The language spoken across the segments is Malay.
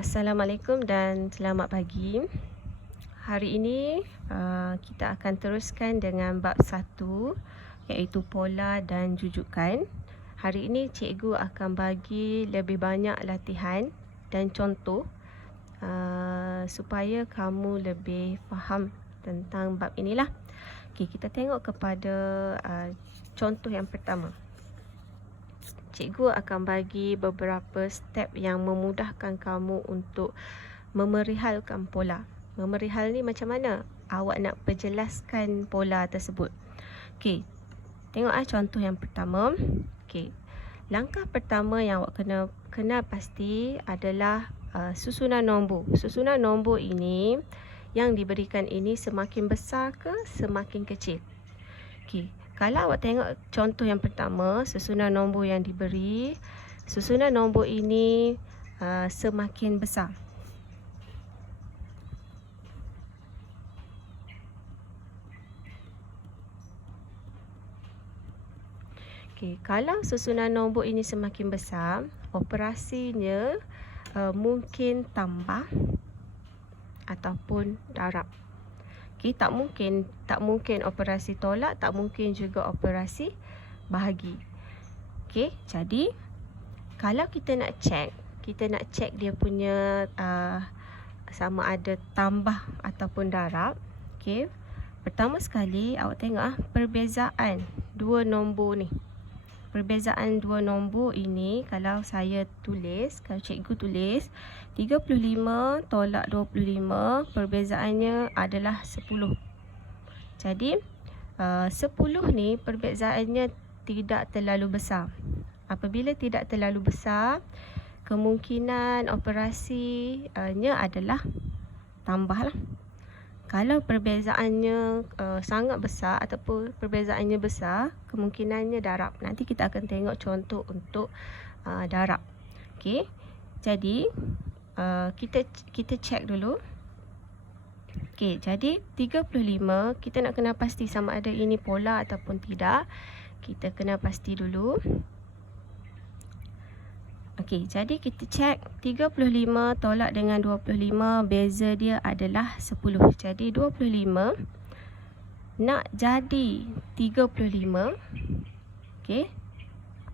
Assalamualaikum dan selamat pagi. Hari ini kita akan teruskan dengan bab 1, iaitu pola dan jujukan. Hari ini cikgu akan bagi lebih banyak latihan dan contoh supaya kamu lebih faham tentang bab inilah. Okey, kita tengok kepada contoh yang pertama. Cikgu akan bagi beberapa step yang memudahkan kamu untuk memerihalkan pola. Memerihal ni macam mana? Awak nak perjelaskan pola tersebut. Okey, tengok contoh yang pertama. Okey, langkah pertama yang awak kena kenal pasti adalah susunan nombor. Susunan nombor ini yang diberikan ini semakin besar ke semakin kecil? Okey, kalau awak tengok contoh yang pertama, susunan nombor yang diberi, susunan nombor ini semakin besar. Okey, kalau susunan nombor ini semakin besar, operasinya mungkin tambah ataupun darab. Okey, tak mungkin operasi tolak, tak mungkin juga operasi bahagi. Okey, jadi kalau kita nak check dia punya sama ada tambah ataupun darab. Okey, pertama sekali awak tengok perbezaan dua nombor ni. Perbezaan dua nombor ini, kalau saya tulis, kalau cikgu tulis 35 tolak 25, perbezaannya adalah 10. Jadi 10 ni perbezaannya tidak terlalu besar. Apabila tidak terlalu besar, kemungkinan operasinya adalah tambah lah. Kalau perbezaannya sangat besar ataupun perbezaannya besar, kemungkinannya darab. Nanti kita akan tengok contoh untuk darab. Okey, jadi kita check dulu. Okey, jadi 35 kita nak kena pasti sama ada ini pola ataupun tidak. Kita kena pasti dulu. Okey, jadi kita check 35 tolak dengan 25, beza dia adalah 10. Jadi 25 nak jadi 35. Okey,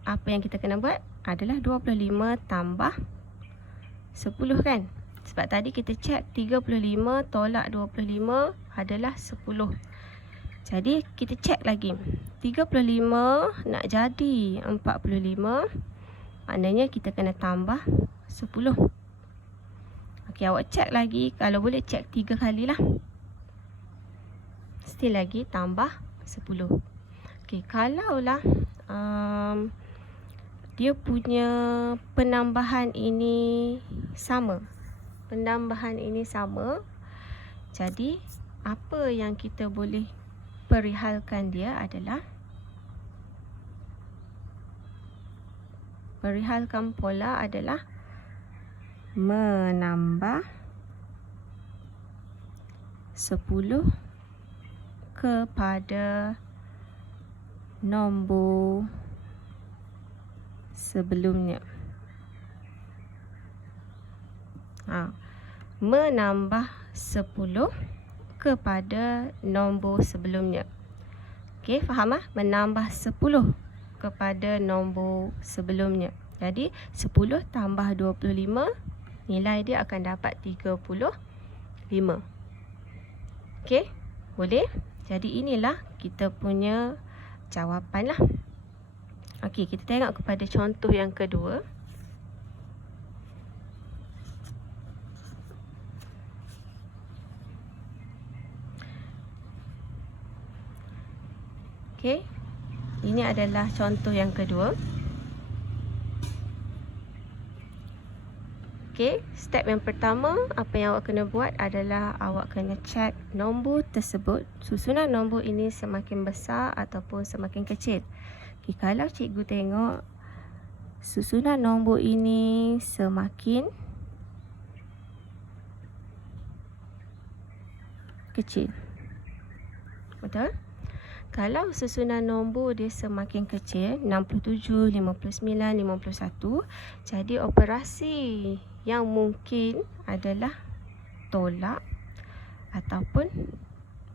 apa yang kita kena buat adalah 25 tambah 10 kan? Sebab tadi kita check 35 tolak 25 adalah 10. Jadi kita check lagi. 35 nak jadi 45. Maknanya kita kena tambah 10. Okey, awak check lagi. Kalau boleh check 3 kali lah. Still lagi tambah 10. Okey, kalaulah dia punya penambahan ini sama. Jadi apa yang kita boleh perihalkan dia adalah perihalkan pola adalah menambah 10 kepada nombor sebelumnya. Menambah 10 kepada nombor sebelumnya. Okey, faham? Menambah 10 kepada nombor sebelumnya. Jadi 10 tambah 25, nilai dia akan dapat 35. Okey, boleh? Jadi inilah kita punya jawapan lah. Okey, kita tengok kepada contoh yang kedua. Okey, ini adalah contoh yang kedua. Okey, step yang pertama, apa yang awak kena buat adalah awak kena check nombor tersebut. Susunan nombor ini semakin besar ataupun semakin kecil. Okey, kalau cikgu tengok susunan nombor ini semakin kecil. Betul? Kalau susunan nombor dia semakin kecil, 67, 59, 51, jadi operasi yang mungkin adalah tolak ataupun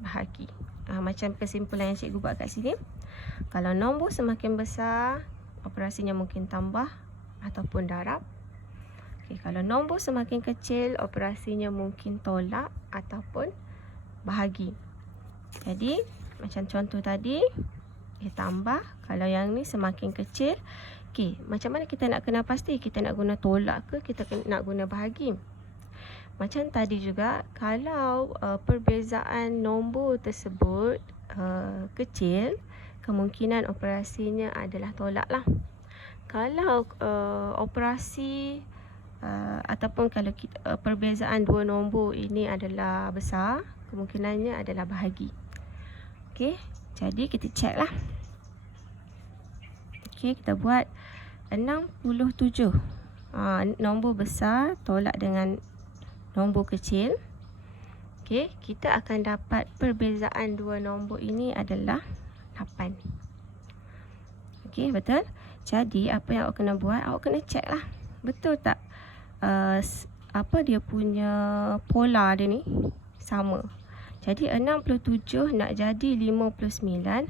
bahagi. Macam kesimpulan yang cikgu buat kat sini. Kalau nombor semakin besar, operasinya mungkin tambah ataupun darab. Kalau nombor semakin kecil, operasinya mungkin tolak ataupun bahagi. Jadi macam contoh tadi, dia tambah. Kalau yang ni semakin kecil, macam mana kita nak kena pasti? Kita nak guna tolak ke kita nak guna bahagi? Macam tadi juga, kalau perbezaan nombor tersebut kecil, kemungkinan operasinya adalah tolak lah. Kalau operasi ataupun kalau perbezaan dua nombor ini adalah besar, kemungkinannya adalah bahagi. Jadi kita check lah. Kita buat 67. Nombor besar tolak dengan nombor kecil. Kita akan dapat perbezaan dua nombor ini adalah 8. Betul? Jadi apa yang awak kena buat? Awak kena check lah. Betul tak? Apa dia punya pola dia ni? Sama. Jadi 67 nak jadi 59.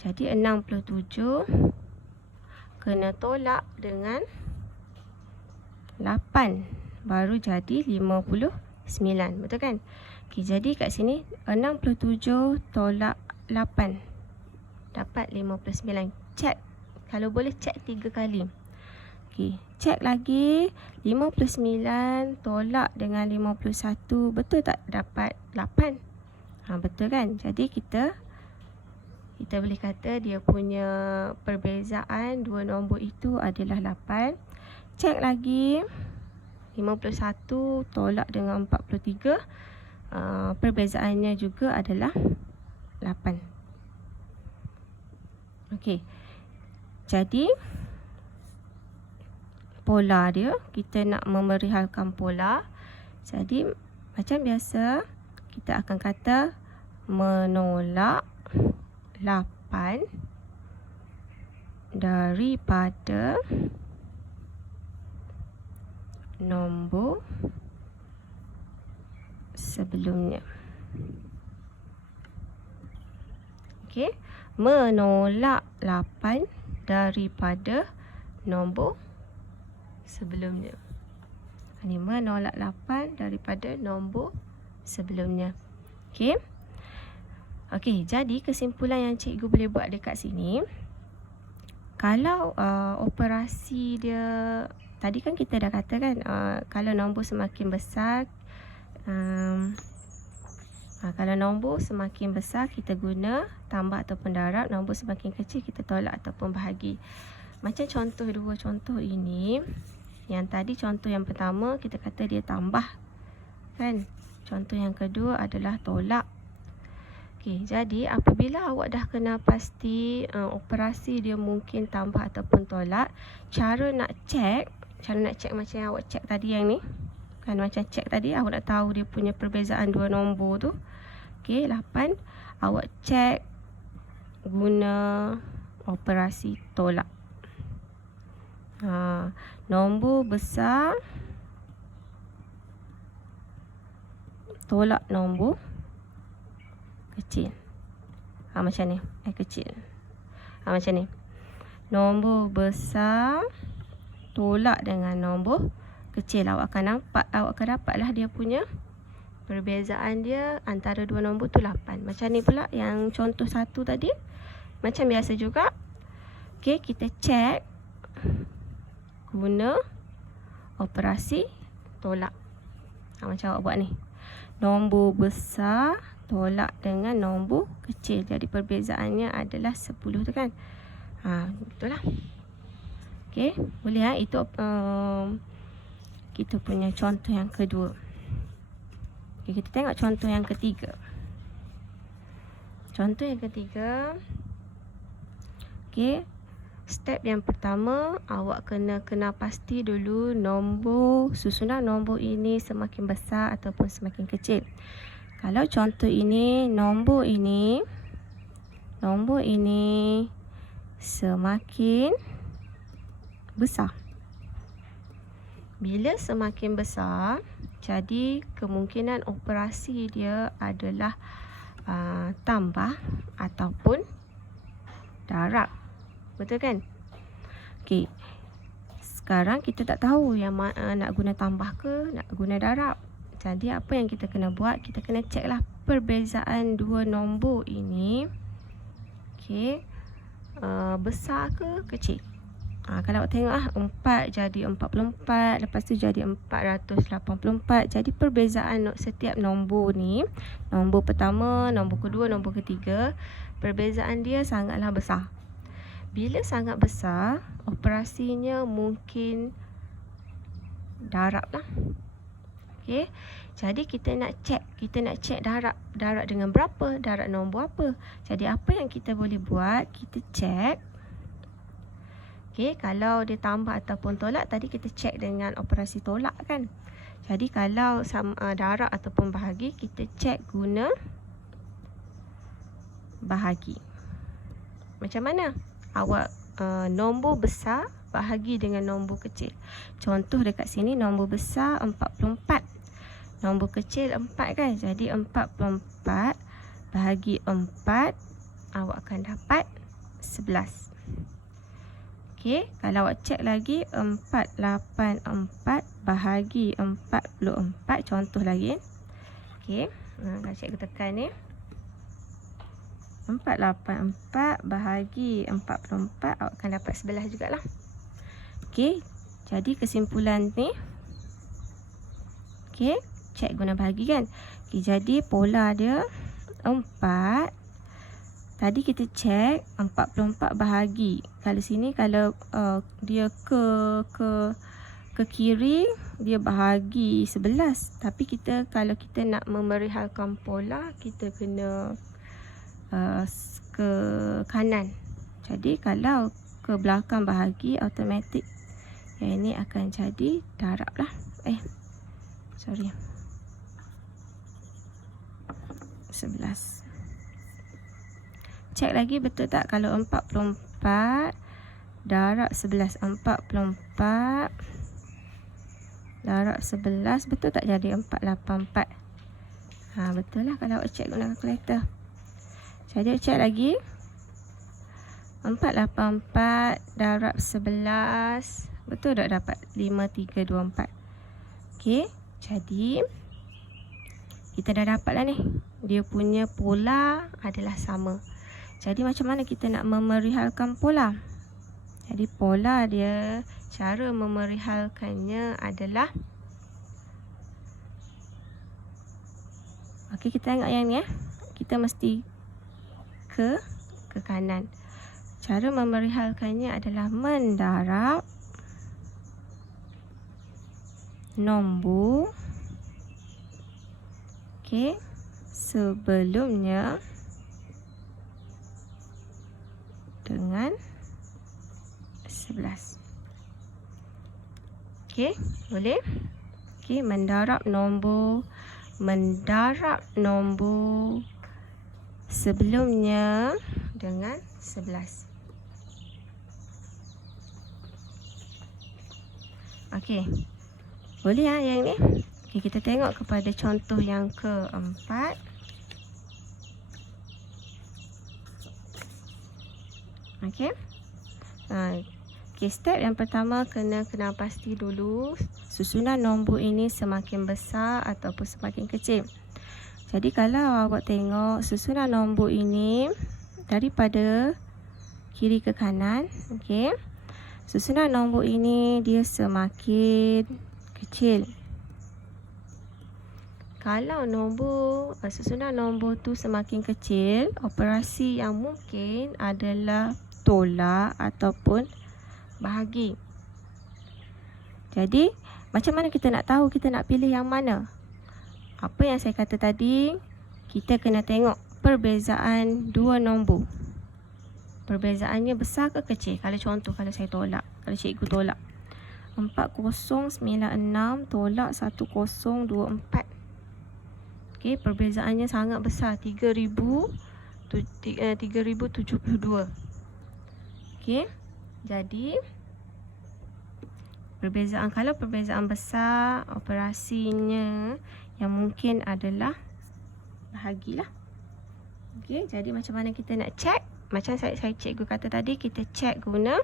Jadi 67 kena tolak dengan 8. Baru jadi 59. Betul kan? Jadi kat sini 67 tolak 8. Dapat 59. Check. Kalau boleh check 3 kali. Check lagi. 59 tolak dengan 51. Betul tak dapat 8? Betul kan? Jadi kita boleh kata dia punya perbezaan dua nombor itu adalah 8. Cek lagi. 51 tolak dengan 43. Perbezaannya juga adalah 8. Jadi pola dia, kita nak memerihalkan pola. Jadi macam biasa, kita akan kata menolak 8 daripada nombor sebelumnya. Menolak 8 daripada nombor sebelumnya. Ini menolak 8 daripada nombor sebelumnya. Jadi kesimpulan yang cikgu boleh buat dekat sini, kalau operasi dia tadi kan kita dah katakan, kalau nombor semakin besar, kalau nombor semakin besar kita guna tambah ataupun darab, nombor semakin kecil kita tolak ataupun bahagi. Macam contoh dua contoh ini, yang tadi contoh yang pertama kita kata dia tambah kan, contoh yang kedua adalah tolak. Jadi apabila awak dah kena pasti operasi dia mungkin tambah ataupun tolak, cara nak check macam yang awak check tadi yang ni kan, macam check tadi awak nak tahu dia punya perbezaan dua nombor tu. 8, awak check guna operasi tolak. Nombor besar tolak nombor kecil. Macam ni. Kecil. Macam ni. Nombor besar tolak dengan nombor kecil. Awak akan dapatlah dia punya perbezaan dia antara dua nombor tu 8. Macam ni pula yang contoh 1 tadi. Macam biasa juga. Kita check guna operasi tolak. Macam awak buat ni. Nombor besar tolak dengan nombor kecil. Jadi perbezaannya adalah 10 tu kan. Betul lah. Boleh itu kita punya contoh yang kedua. Kita tengok contoh yang ketiga. Contoh yang ketiga. Step yang pertama, awak kena pasti dulu susunan nombor ini semakin besar ataupun semakin kecil. Kalau contoh ini, nombor ini nombor ini semakin besar. Bila semakin besar, jadi kemungkinan operasi dia adalah tambah ataupun darab. Betul kan? Okey. Sekarang kita tak tahu yang nak guna tambah ke, nak guna darab. Jadi apa yang kita kena buat? Kita kena cek lah perbezaan dua nombor ini. Okey. Besar ke kecil? Kalau awak tengok 4 jadi 44, lepas tu jadi 484. Jadi perbezaan setiap nombor ni, nombor pertama, nombor kedua, nombor ketiga, perbezaan dia sangatlah besar. Bila sangat besar, operasinya mungkin darab lah. Okey. Jadi kita nak cek darab dengan berapa, darab nombor apa. Jadi apa yang kita boleh buat, kita cek. Okey, kalau dia tambah ataupun tolak, tadi kita cek dengan operasi tolak kan. Jadi kalau darab ataupun bahagi, kita cek guna bahagi. Macam mana? Awak nombor besar bahagi dengan nombor kecil. Contoh dekat sini nombor besar 44. Nombor kecil 4 kan. Jadi 44 bahagi 4, awak akan dapat 11. Okey, kalau awak cek lagi 484 bahagi 44, contoh lagi. Okey, kalau cikgu tekan ni 484 bahagi 44, awak akan dapat 11 jugalah. Okey, jadi kesimpulan ni, okey, cek guna bahagi kan. Okey, jadi pola dia 4. Tadi kita cek 44 bahagi. Kalau sini kalau dia ke kiri, dia bahagi 11. Tapi kalau kita nak memerihalkan pola, kita kena ke kanan. Jadi kalau ke belakang bahagi, automatik yang ini akan jadi darab lah. 11. Cek lagi betul tak kalau 44 darab 11. 44 darab 11, betul tak jadi 484? Betul lah kalau awak cek guna kalkulator. Jadi cek lagi 484 darab 11, betul tak dapat 5324? Okey, jadi kita dah dapat lah ni, dia punya pola adalah sama. Jadi macam mana kita nak memerihalkan pola? Jadi pola dia, cara memerihalkannya adalah, okey, kita tengok yang ni kita mesti ke kanan. Cara memerihalkannya adalah mendarab nombor sebelumnya dengan 11. Okey, boleh? Okey, mendarab nombor sebelumnya dengan 11. Okey, boleh yang ni? Okey, kita tengok kepada contoh yang keempat. Okey. Step yang pertama kena pasti dulu susunan nombor ini semakin besar ataupun semakin kecil. Jadi kalau awak tengok susunan nombor ini daripada kiri ke kanan, okey. Susunan nombor ini dia semakin kecil. Kalau susunan nombor tu semakin kecil, operasi yang mungkin adalah tolak ataupun bahagi. Jadi, macam mana kita nak tahu kita nak pilih yang mana? Apa yang saya kata tadi, kita kena tengok perbezaan dua nombor. Perbezaannya besar ke kecil? Kalau contoh, kalau saya tolak, kalau cikgu tolak 4096 tolak 1024. Okey, perbezaannya sangat besar, 3000 3072. Okey. Jadi kalau perbezaan besar, operasinya yang mungkin adalah bahagilah. Okey, jadi macam mana kita nak check? Macam saya cikgu kata tadi, kita check guna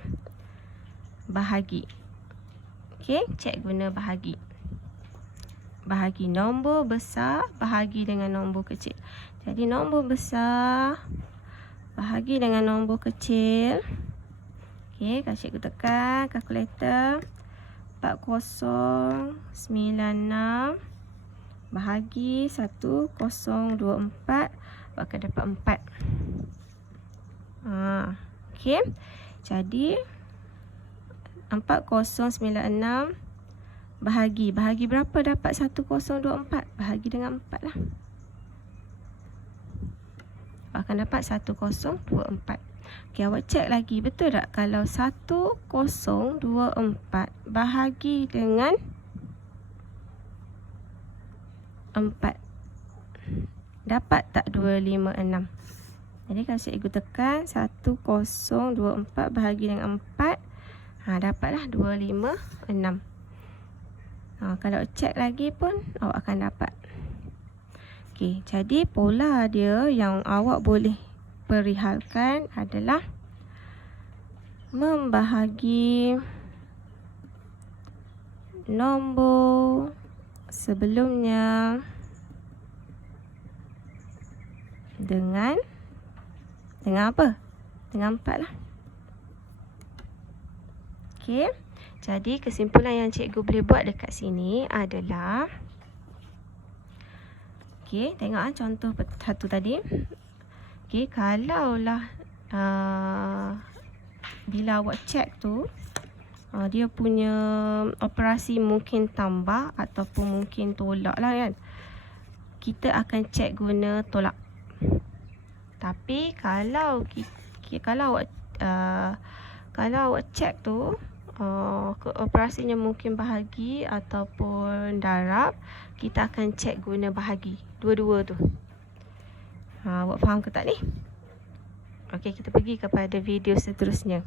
bahagi. Okey, check guna bahagi. Bahagi nombor besar bahagi dengan nombor kecil. Jadi nombor besar bahagi dengan nombor kecil. Okey, kalau cikgu tekan kalkulator 4096 bahagi 1024 akan dapat 4. Okey. Jadi 4096 bahagi berapa dapat 1024? Bahagi dengan 4 lah. Akan dapat 1024. Okey, awak cek lagi, betul tak kalau 1024 bahagi dengan 4 dapat tak 256? Jadi kalau cikgu tekan 1024 bahagi dengan 4, dapatlah 256. Kalau cek lagi pun awak akan dapat. Okey, jadi pola dia yang awak boleh perihalkan adalah membahagi nombor sebelumnya dengan apa? Dengan 4 lah. Okey. Jadi kesimpulan yang cikgu boleh buat dekat sini adalah, okey, tengok contoh satu tadi. Okey, kalaulah bila awak check tu dia punya operasi mungkin tambah ataupun mungkin tolak lah kan, kita akan check guna tolak. Tapi kalau awak check tu operasinya mungkin bahagi ataupun darab, kita akan check guna bahagi. Dua-dua tu. Awak faham ke tak ni? Okey, kita pergi kepada video seterusnya.